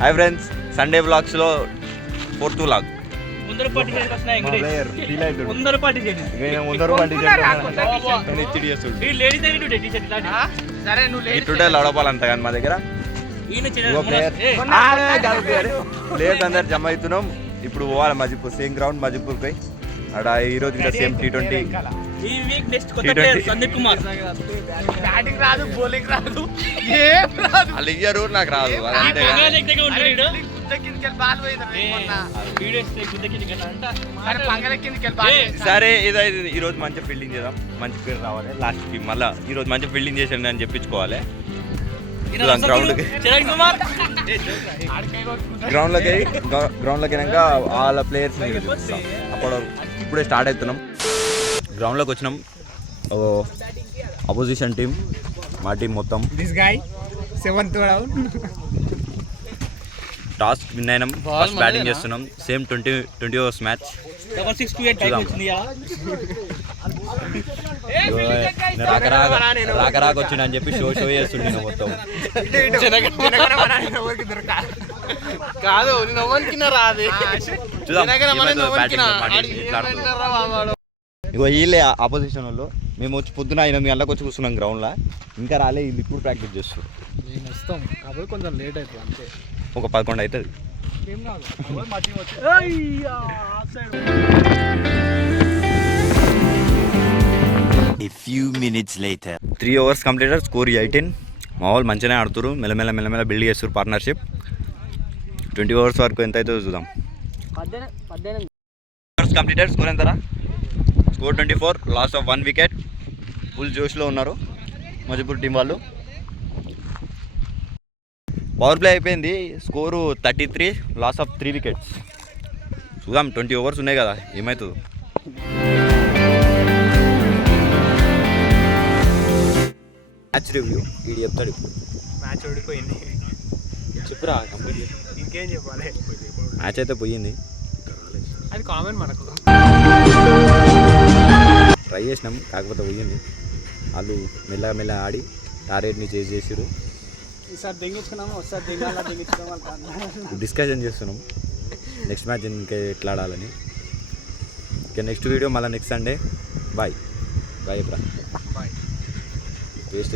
Hi friends, Sunday వ్లాగ్స్లో 4th vlog. ఇటుంటే లడపాలంట కానీ మా దగ్గర ప్లేయర్స్ అందరు జమ అవుతున్నాం. ఇప్పుడు పోవాలి మజిపూర్, సేమ్ గ్రౌండ్ మజిపూర్ పై. అక్కడ ఈరోజు ఇంకా సేమ్ T20 వాళ్ళు ఇయ్యరు, నాకు రాదు. సరే ఇదో ఈరోజు మంచిగా ఫీల్డింగ్ చేద్దాం, మంచి పేరు రావాలి లాస్ట్కి. మళ్ళీ ఈరోజు మంచిగా ఫీల్డింగ్ చేసాను అని చెప్పించుకోవాలి. గ్రౌండ్లోకి వెళ్ళాక వాళ్ళ ప్లేయర్స్ అప్పుడు ఇప్పుడే స్టార్ట్ అవుతున్నాం. గ్రౌండ్లోకి వచ్చినాం. అపోజిషన్ టీం, మా టీం మొత్తం. టాస్ విన్ అయినాం, ఫస్ట్ బ్యాటింగ్ చేస్తున్నాం. Same 20 overs match. రాకరాక వచ్చిండు అని చెప్పి షో చేస్తుండే మొత్తం. ఇగో వీళ్ళే ఆపోజిషన్ వాళ్ళు. మేము వచ్చి పొద్దున 8 గంటలకు వచ్చి కూర్చున్నాం గ్రౌండ్లో. ఇంకా రాలే, వీళ్ళు ఇప్పుడు ప్రాక్టీస్ చేస్తారు. కొంచెం లేట్ అవుతుంది అంతే, ఒక 11 అవుతుంది. A few minutes later. 3 overs completed, score 18. మా వాళ్ళు మంచిగానే ఆడుతున్నారు, మెల్లమెల్ల బిల్డ్ చేస్తారు పార్ట్నర్షిప్. 20 overs వరకు ఎంత అవుతుందో చూద్దాం. 18 overs కంప్లీటెడ్, స్కోర్ ఎంతరా? Score 24, loss of 1 wicket. Full జోష్లో ఉన్నారు మజిపూర్ టీం వాళ్ళు. పవర్ ప్లే అయిపోయింది, స్కోరు 33, లాస్ ఆఫ్ 3 wickets. చూద్దాం, 20 overs ఉన్నాయి కదా, ఏమవుతుందో. మ్యాచ్ రివ్యూ ఇది చెప్తాడు. ఇప్పుడు మ్యాచ్ ఓడిపోయింది చెప్పురా, కంప్లీట్. ఇంకేం చెప్పాలి, మ్యాచ్ అయితే పోయింది, అది కామన్ మనకు. ట్రై చేసినాం, కాకపోతే పోయింది. వాళ్ళు మెల్లగా ఆడి టార్గెట్ని చేసి చేసారు. ఈసారి దెంగించుకున్నాము, ఒకసారి దెంగించుకోవాలి. డిస్కషన్ చేస్తున్నాం నెక్స్ట్ మ్యాచ్ ఇంకా ఎట్లా ఆడాలని. ఇంకా నెక్స్ట్ వీడియో మళ్ళీ నెక్స్ట్ సండే. బాయ్ బాయ్ బ్రా. బాయ్. వేస్ట్